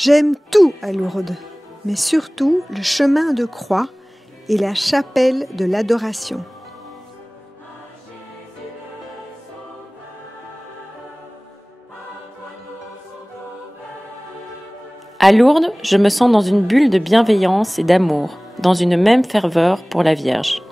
J'aime tout à Lourdes, mais surtout le chemin de croix et la chapelle de l'adoration. À Lourdes, je me sens dans une bulle de bienveillance et d'amour, dans une même ferveur pour la Vierge.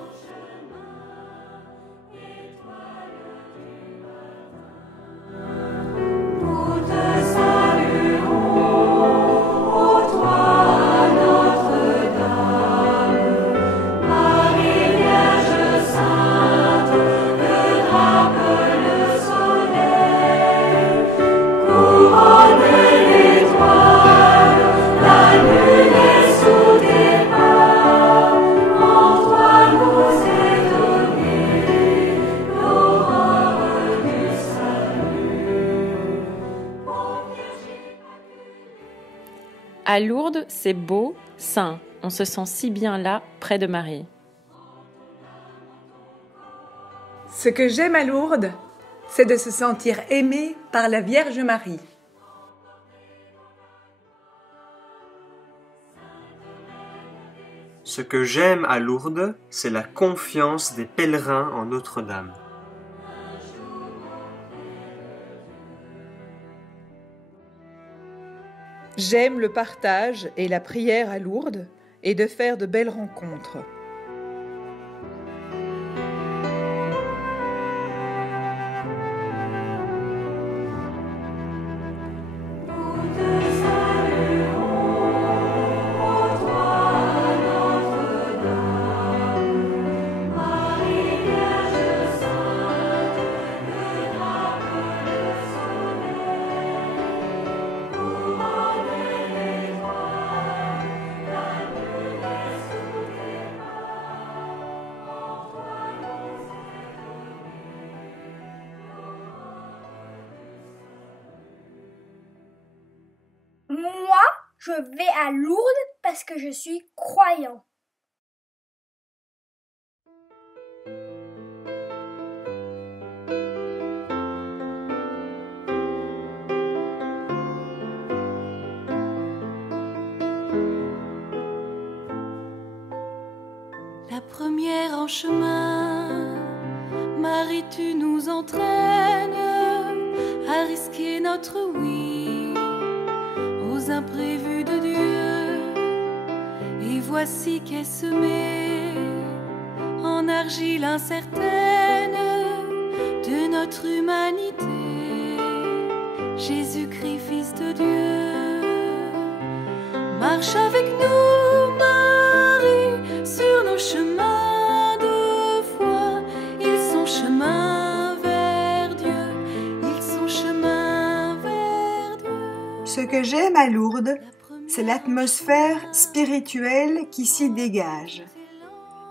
À Lourdes, c'est beau, saint. On se sent si bien là, près de Marie. Ce que j'aime à Lourdes, c'est de se sentir aimé par la Vierge Marie. Ce que j'aime à Lourdes, c'est la confiance des pèlerins en Notre-Dame. J'aime le partage et la prière à Lourdes et de faire de belles rencontres. Moi, je vais à Lourdes parce que je suis croyant. La première en chemin, Marie, tu nous entraînes à risquer notre oui aux imprévus de Dieu. Et voici qu'est semée en argile incertaine de notre humanité, Jésus-Christ, Fils de Dieu. Marche avec nous, Marie, sur nos chemins de foi. Ils sont chemin vers Dieu, ils sont chemin vers Dieu. Ce que j'aime à Lourdes, c'est l'atmosphère spirituelle qui s'y dégage,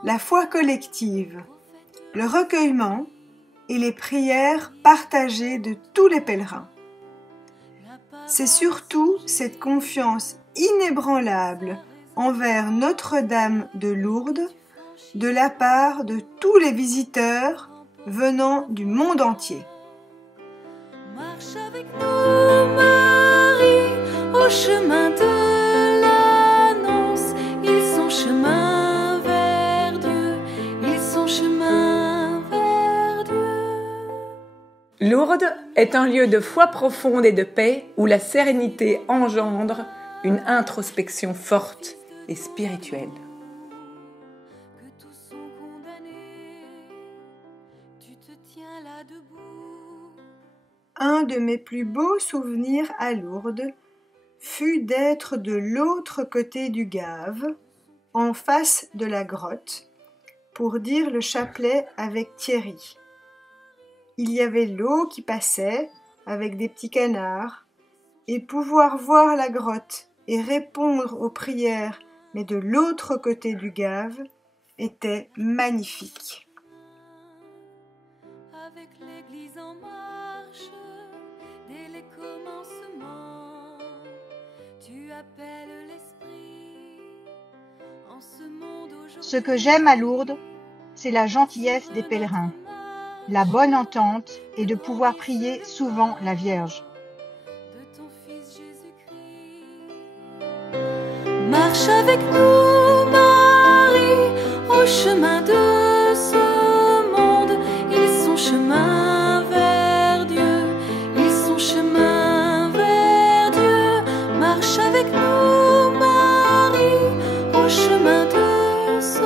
la foi collective, le recueillement et les prières partagées de tous les pèlerins. C'est surtout cette confiance inébranlable envers Notre-Dame de Lourdes de la part de tous les visiteurs venant du monde entier. Marche avec nous, Marie, au chemin de l'annonce. Ils sont chemin vers Dieu, ils sont chemin vers Dieu. Lourdes est un lieu de foi profonde et de paix où la sérénité engendre une introspection forte et spirituelle. Que tous sont condamnés, tu te tiens là debout. Un de mes plus beaux souvenirs à Lourdes fut d'être de l'autre côté du Gave, en face de la grotte, pour dire le chapelet avec Thierry. Il y avait l'eau qui passait avec des petits canards, et pouvoir voir la grotte et répondre aux prières, mais de l'autre côté du Gave, était magnifique. Avec l'église en marche, dès les commencements, tu appelles l'esprit en ce monde aujourd'hui. Ce que j'aime à Lourdes, c'est la gentillesse des pèlerins, la bonne entente et de pouvoir prier souvent la Vierge. De ton Fils Jésus-Christ, Marche avec nous, Marie, au chemin de ce monde. Ils sont chemin vers Dieu, ils sont chemin vers Dieu. Marche avec nous, Marie, au chemin de ce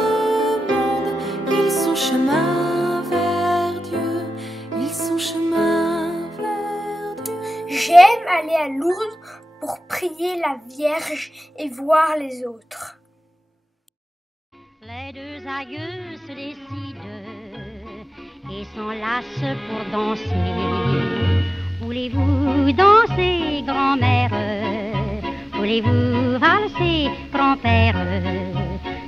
monde. Ils sont chemin vers Dieu, ils sont chemin vers Dieu. J'aime aller à Lourdes pour prier la Vierge et voir les autres. Les deux aïeux se décident et s'enlacent pour danser. Voulez-vous danser, grand-mère? Voulez-vous valser, grand-père?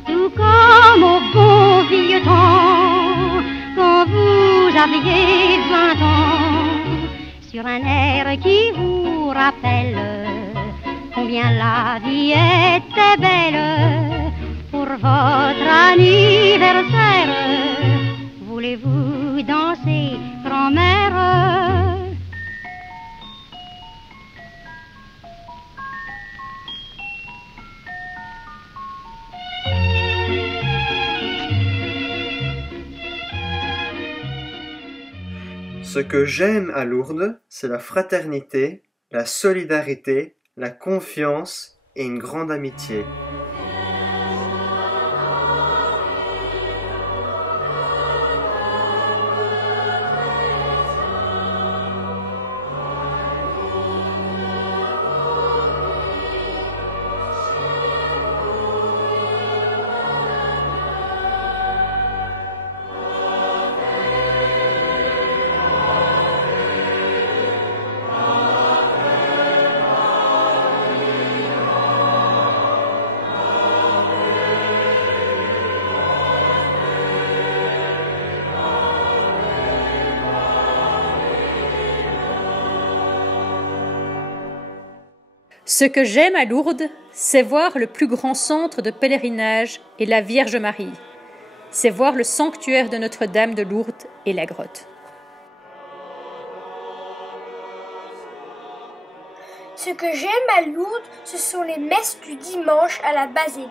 Tout comme au bon vieux temps, quand vous aviez 20 ans, sur un air qui vous rappelle combien la vie était belle. Pour votre anniversaire, voulez-vous danser, grand-mère? Ce que j'aime à Lourdes, c'est la fraternité, la solidarité, la confiance et une grande amitié. Ce que j'aime à Lourdes, c'est voir le plus grand centre de pèlerinage et la Vierge Marie. C'est voir le sanctuaire de Notre-Dame de Lourdes et la grotte. Ce que j'aime à Lourdes, ce sont les messes du dimanche à la basilique.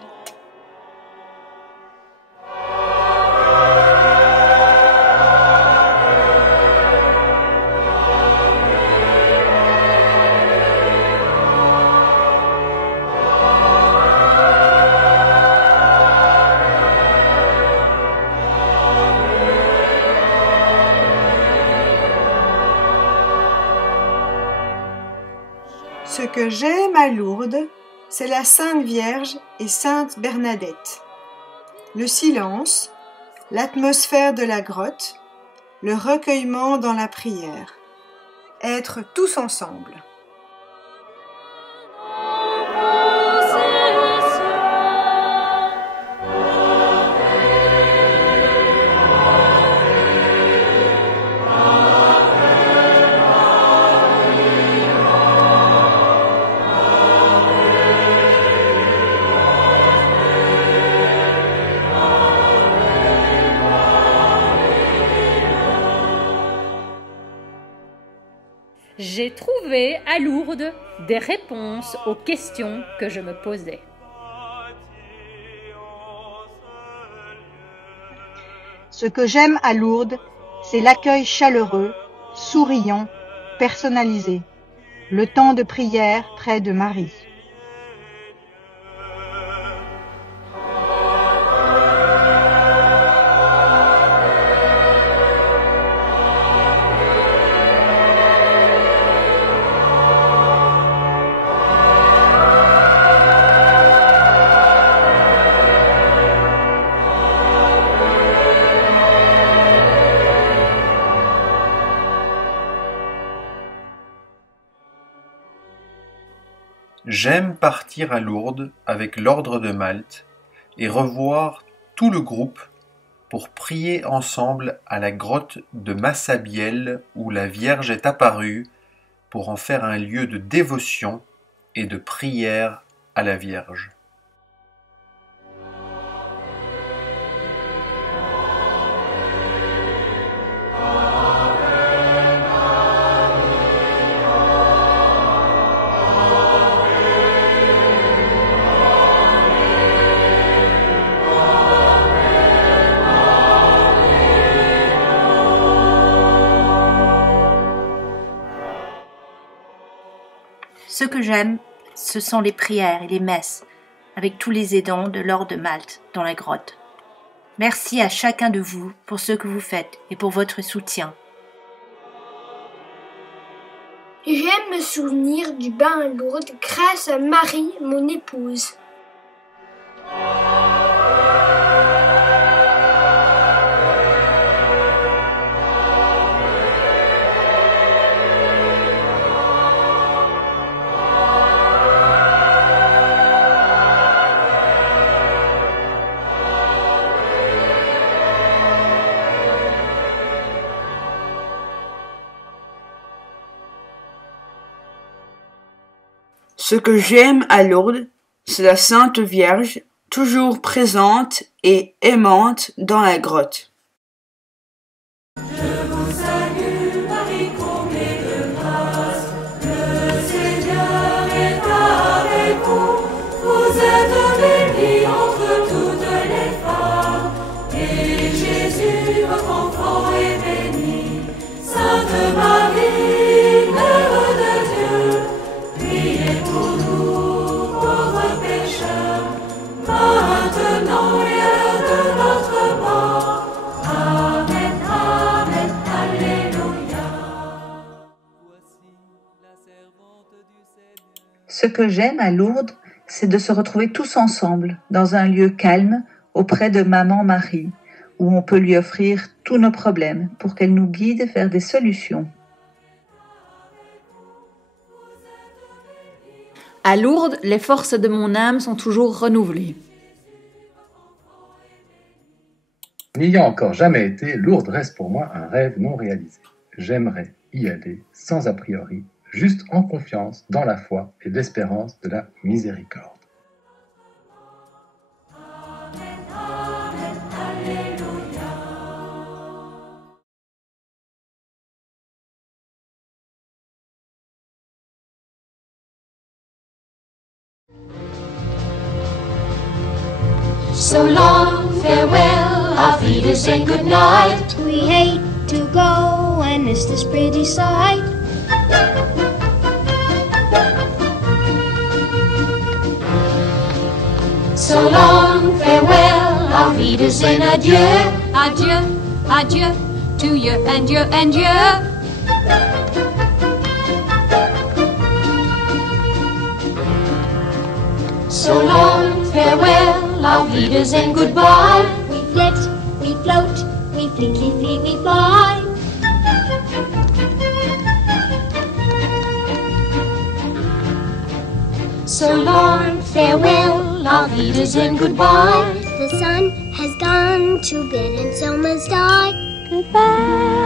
Ce que j'aime à Lourdes, c'est la Sainte Vierge et Sainte Bernadette. Le silence, l'atmosphère de la grotte, le recueillement dans la prière. Être tous ensemble. J'ai trouvé à Lourdes des réponses aux questions que je me posais. Ce que j'aime à Lourdes, c'est l'accueil chaleureux, souriant, personnalisé, le temps de prière près de Marie. J'aime partir à Lourdes avec l'ordre de Malte et revoir tout le groupe pour prier ensemble à la grotte de Massabielle où la Vierge est apparue pour en faire un lieu de dévotion et de prière à la Vierge. Ce que j'aime, ce sont les prières et les messes, avec tous les aidants de l'ordre de Malte dans la grotte. Merci à chacun de vous pour ce que vous faites et pour votre soutien. J'aime me souvenir du bain à Lourdes grâce à Marie, mon épouse. Ce que j'aime à Lourdes, c'est la Sainte Vierge, toujours présente et aimante dans la grotte. Je vous salue, Marie, comblée de grâce. Le Seigneur est avec vous. Vous êtes bénie entre toutes les femmes. Et Jésus, votre enfant, est béni. Sainte Marie, Mère de Dieu, priez pour nous, pauvres pécheurs, maintenant et à l'heure de notre mort. Amen, Amen, Alléluia. Ce que j'aime à Lourdes, c'est de se retrouver tous ensemble, dans un lieu calme, auprès de Maman Marie, où on peut lui offrir tous nos problèmes pour qu'elle nous guide vers des solutions. À Lourdes, les forces de mon âme sont toujours renouvelées. N'ayant encore jamais été, Lourdes reste pour moi un rêve non réalisé. J'aimerais y aller sans a priori, juste en confiance dans la foi et l'espérance de la miséricorde. So long, farewell, auf Wiedersehen, good night. We hate to go and miss this pretty sight. So long, farewell, auf Wiedersehen, adieu. Adieu, adieu, to you and you and you. So long, farewell, auf Wiedersehen, goodbye. We flit, we float, we fleetly flee, we fly. So long, farewell, auf Wiedersehen, goodbye. The sun has gone to bed and so must I. Goodbye.